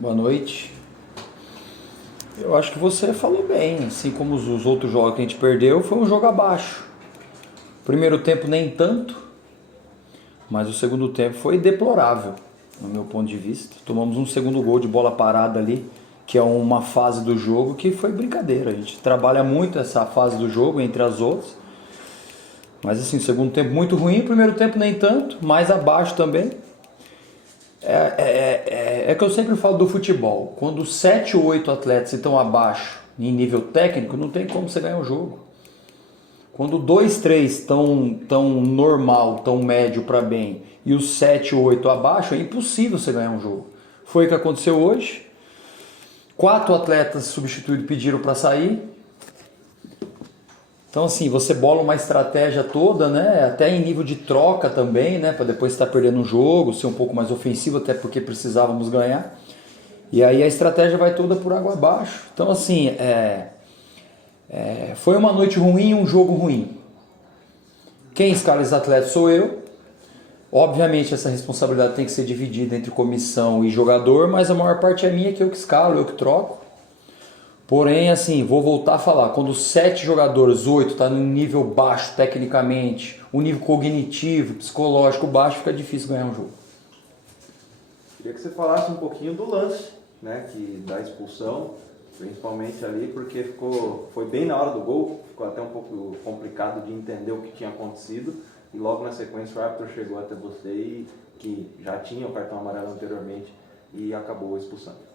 Boa noite. Eu acho que você falou bem, assim como os outros jogos que a gente perdeu, foi um jogo abaixo. Primeiro tempo nem tanto, mas o segundo tempo foi deplorável, no meu ponto de vista. Tomamos um segundo gol de bola parada ali, que é uma fase do jogo que foi brincadeira. A gente trabalha muito essa fase do jogo entre as outras. Mas assim, segundo tempo muito ruim, primeiro tempo nem tanto, mais abaixo também. É que eu sempre falo do futebol. Quando 7 ou 8 atletas estão abaixo em nível técnico, não tem como você ganhar o jogo. Quando 2, 3 tão normal, tão médio para bem, e os 7 ou 8 abaixo, é impossível você ganhar um jogo. Foi o que aconteceu hoje. 4 atletas substituídos pediram para sair. Então assim, você bola uma estratégia toda, né? Até em nível de troca também, né? Para depois estar perdendo um jogo, ser um pouco mais ofensivo, até porque precisávamos ganhar. E aí a estratégia vai toda por água abaixo. Então assim, foi uma noite ruim, um jogo ruim. Quem escala os atletas sou eu. Obviamente essa responsabilidade tem que ser dividida entre comissão e jogador, mas a maior parte é minha, que eu que escalo, eu que troco. Porém, assim, vou voltar a falar, quando 7 jogadores, 8 está num nível baixo tecnicamente, um nível cognitivo, psicológico baixo, fica difícil ganhar um jogo. Queria que você falasse um pouquinho do lance, né, da expulsão, principalmente ali, porque foi bem na hora do gol, ficou até um pouco complicado de entender o que tinha acontecido, e logo na sequência o árbitro chegou até você que já tinha o cartão amarelo anteriormente e acabou expulsando.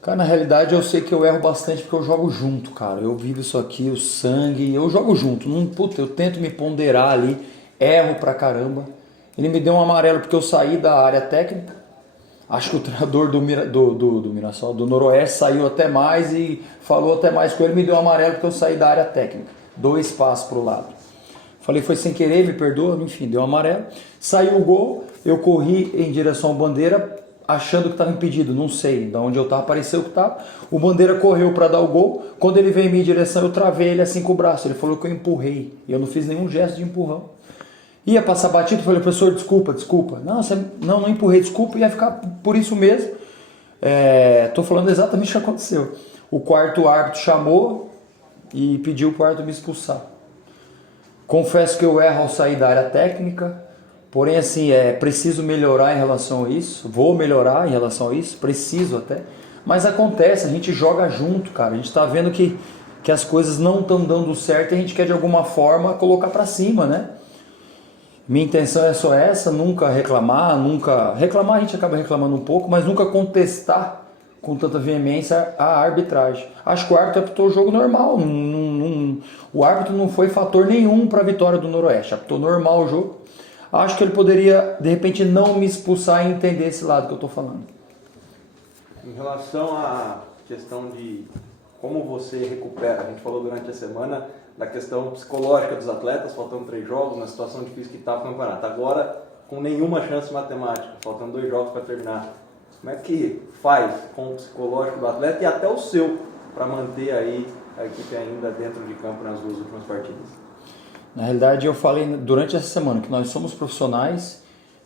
Cara, na realidade eu sei que eu erro bastante porque eu jogo junto, cara. Eu vivo isso aqui, o sangue, eu jogo junto. Não, puta, eu tento me ponderar ali, erro pra caramba. Ele me deu um amarelo porque eu saí da área técnica. Acho que o treinador do Mirassol, do Noroeste, saiu até mais e falou até mais com ele, me deu um amarelo porque eu saí da área técnica. 2 passos pro lado. Falei, foi sem querer, me perdoa, enfim, deu um amarelo. Saiu o gol, eu corri em direção à bandeira, achando que estava impedido, não sei, de onde eu estava, apareceu que estava. O Bandeira correu para dar o gol, quando ele veio em minha direção, eu travei ele assim com o braço, ele falou que eu empurrei, e eu não fiz nenhum gesto de empurrão. Ia passar batido, falei, professor, desculpa. Não, não empurrei, desculpa, ia ficar por isso mesmo. Tô falando exatamente o que aconteceu. O quarto árbitro chamou e pediu para o árbitro me expulsar. Confesso que eu erro ao sair da área técnica, porém assim, preciso melhorar em relação a isso, vou melhorar em relação a isso, preciso até, mas acontece, a gente joga junto, cara, a gente tá vendo que as coisas não estão dando certo e a gente quer de alguma forma colocar para cima, né? Minha intenção é só essa, nunca reclamar, a gente acaba reclamando um pouco, mas nunca contestar com tanta veemência a arbitragem. Acho que o árbitro apitou o jogo normal, o árbitro não foi fator nenhum para a vitória do Noroeste, apitou normal o jogo. Acho que ele poderia, de repente, não me expulsar e entender esse lado que eu estou falando. Em relação à questão de como você recupera, a gente falou durante a semana da questão psicológica dos atletas, faltando 3 jogos, na situação difícil que estava o campeonato. Agora, com nenhuma chance matemática, faltando 2 jogos para terminar. Como é que faz com o psicológico do atleta e até o seu, para manter aí a equipe ainda dentro de campo nas 2 últimas partidas? Na realidade, eu falei durante essa semana que nós somos profissionais,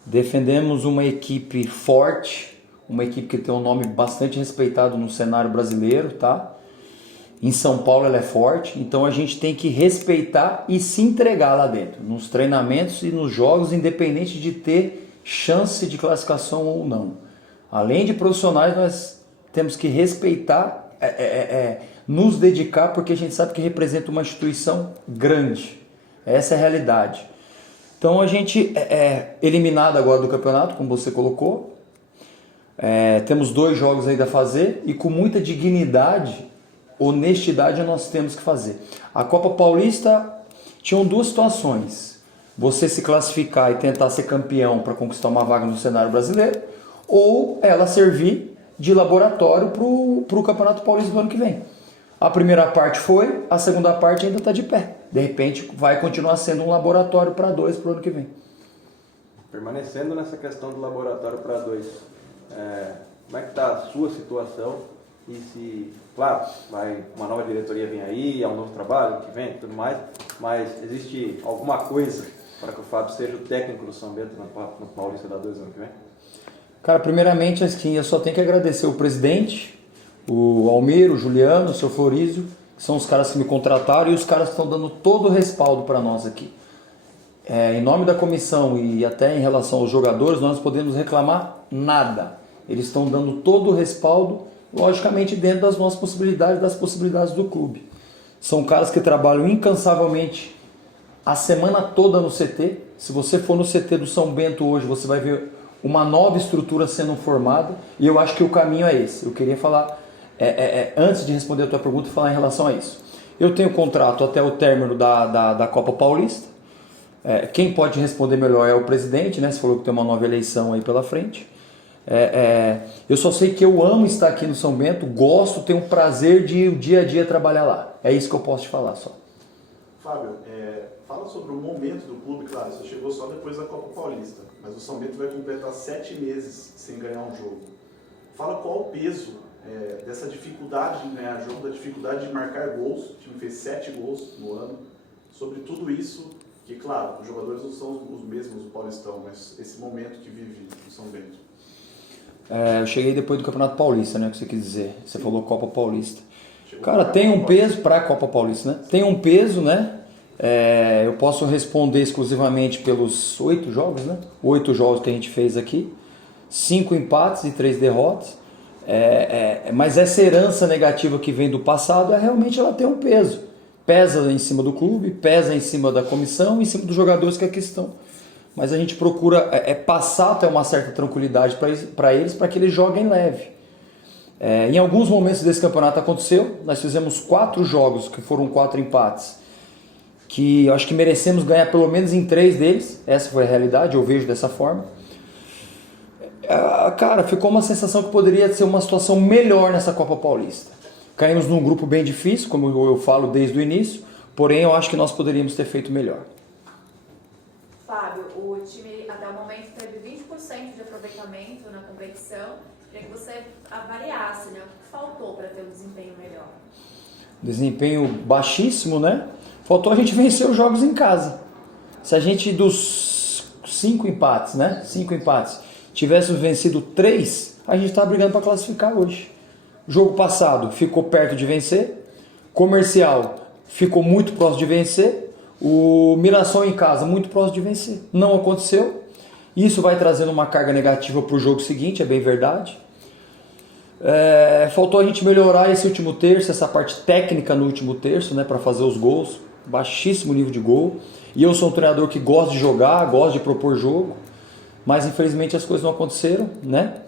defendemos uma equipe forte, uma equipe que tem um nome bastante respeitado no cenário brasileiro, tá? Em São Paulo ela é forte, então a gente tem que respeitar e se entregar lá dentro, nos treinamentos e nos jogos, independente de ter chance de classificação ou não. Além de profissionais, nós temos que respeitar, nos dedicar, porque a gente sabe que representa uma instituição grande. Essa é a realidade. Então a gente é eliminado agora do campeonato, como você colocou. Temos 2 jogos ainda a fazer e com muita dignidade, honestidade nós temos que fazer. A Copa Paulista tinham 2 situações. Você se classificar e tentar ser campeão para conquistar uma vaga no cenário brasileiro, ou ela servir de laboratório para o Campeonato Paulista do ano que vem. A primeira parte foi, a segunda parte ainda está de pé. De repente vai continuar sendo um laboratório para 2 para o ano que vem. Permanecendo nessa questão do laboratório para 2, como é que está a sua situação? E se, claro, uma nova diretoria vir aí, é um novo trabalho que vem e tudo mais, mas existe alguma coisa para que o Fábio seja o técnico do São Bento no Paulista da 2 ano que vem? Cara, primeiramente, assim, eu só tenho que agradecer o presidente, o Almiro, o Juliano, o seu Florísio, que são os caras que me contrataram e os caras que estão dando todo o respaldo para nós aqui. Em nome da comissão e até em relação aos jogadores, nós não podemos reclamar nada. Eles estão dando todo o respaldo, logicamente dentro das nossas possibilidades, das possibilidades do clube. São caras que trabalham incansavelmente a semana toda no CT. Se você for no CT do São Bento hoje, você vai ver uma nova estrutura sendo formada, e eu acho que o caminho é esse. Eu queria falar, antes de responder a tua pergunta, falar em relação a isso. Eu tenho contrato até o término da Copa Paulista. Quem pode responder melhor é o presidente, né? Você falou que tem uma nova eleição aí pela frente. Eu só sei que eu amo estar aqui no São Bento, gosto, tenho um prazer de o dia a dia trabalhar lá. É isso que eu posso te falar só. Fábio, fala sobre o momento do clube. Claro, você chegou só depois da Copa Paulista, mas o São Bento vai completar 7 meses sem ganhar um jogo. Fala qual o peso dessa dificuldade de ganhar jogo, da dificuldade de marcar gols. O time fez 7 gols no ano. Sobre tudo isso, que claro, os jogadores não são os mesmos do Paulistão, mas esse momento que vive no São Bento. Eu cheguei depois do Campeonato Paulista, né? O que você quis dizer. Você Sim. falou Copa Paulista. Chegou Cara, tem um peso para a Copa Paulista, né? Tem um peso, né? Eu posso responder exclusivamente pelos 8 jogos, né? 8 jogos que a gente fez aqui. 5 empates e 3 derrotas. Mas essa herança negativa que vem do passado, realmente ela tem um peso. Pesa em cima do clube, pesa em cima da comissão, em cima dos jogadores que aqui estão. Mas a gente procura passar até uma certa tranquilidade para eles, para que eles joguem leve. Em alguns momentos desse campeonato aconteceu, nós fizemos 4 jogos, que foram 4 empates, que eu acho que merecemos ganhar pelo menos em 3 deles. Essa foi a realidade, eu vejo dessa forma. Cara, ficou uma sensação que poderia ser uma situação melhor nessa Copa Paulista. Caímos num grupo bem difícil, como eu falo desde o início, porém eu acho que nós poderíamos ter feito melhor. Fábio, o time até o momento teve 20% de aproveitamento na competição. Queria que você avaliasse, né? O que faltou para ter um desempenho melhor? Desempenho baixíssimo, né? Faltou a gente vencer os jogos em casa. Se a gente dos 5 empates, né? 5 empates, tivéssemos vencido 3, a gente está brigando para classificar hoje. Jogo passado ficou perto de vencer. Comercial ficou muito próximo de vencer. O Mirassol em casa, muito próximo de vencer. Não aconteceu. Isso vai trazendo uma carga negativa para o jogo seguinte, é bem verdade. Faltou a gente melhorar esse último terço, essa parte técnica no último terço, né, para fazer os gols. Baixíssimo nível de gol. E eu sou um treinador que gosta de jogar, gosta de propor jogo. Mas infelizmente as coisas não aconteceram, né?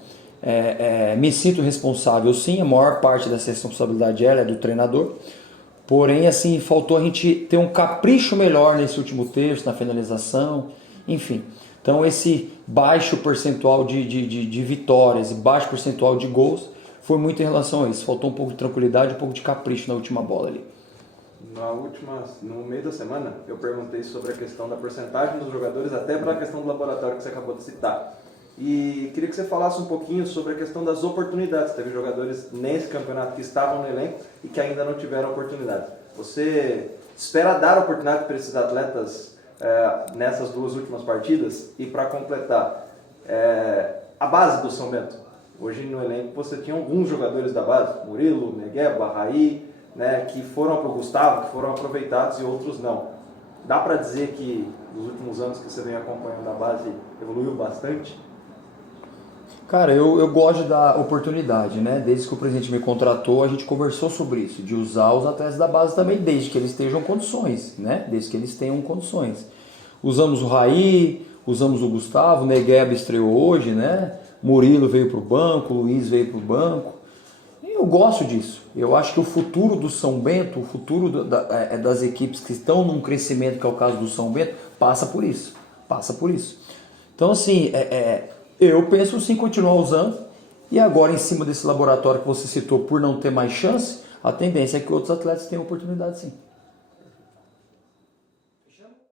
Me sinto responsável sim, a maior parte dessa responsabilidade é do treinador. Porém, assim, faltou a gente ter um capricho melhor nesse último terço, na finalização, enfim. Então, esse baixo percentual de vitórias e baixo percentual de gols foi muito em relação a isso. Faltou um pouco de tranquilidade, um pouco de capricho na última bola ali. No meio da semana, eu perguntei sobre a questão da porcentagem dos jogadores, até pela questão do laboratório que você acabou de citar. E queria que você falasse um pouquinho sobre a questão das oportunidades. Teve jogadores nesse campeonato que estavam no elenco e que ainda não tiveram oportunidade. Você espera dar oportunidade para esses atletas nessas 2 últimas partidas? E para completar, a base do São Bento. Hoje no elenco você tinha alguns jogadores da base, Murilo, Negueba, Raí, né, que foram para o Gustavo, que foram aproveitados e outros não. Dá para dizer que nos últimos anos que você vem acompanhando a base evoluiu bastante? Cara, eu gosto de dar oportunidade, né? Desde que o presidente me contratou, a gente conversou sobre isso, de usar os atletas da base também, desde que eles estejam condições, né? Desde que eles tenham condições. Usamos o Raí, usamos o Gustavo, o Negueba estreou hoje, né? Murilo veio para o banco, o Luiz veio para o banco. E eu gosto disso. Eu acho que o futuro do São Bento, o futuro das equipes que estão num crescimento, que é o caso do São Bento, passa por isso. Passa por isso. Então, assim, eu penso sim continuar usando, e agora em cima desse laboratório que você citou, por não ter mais chance, a tendência é que outros atletas tenham oportunidade sim.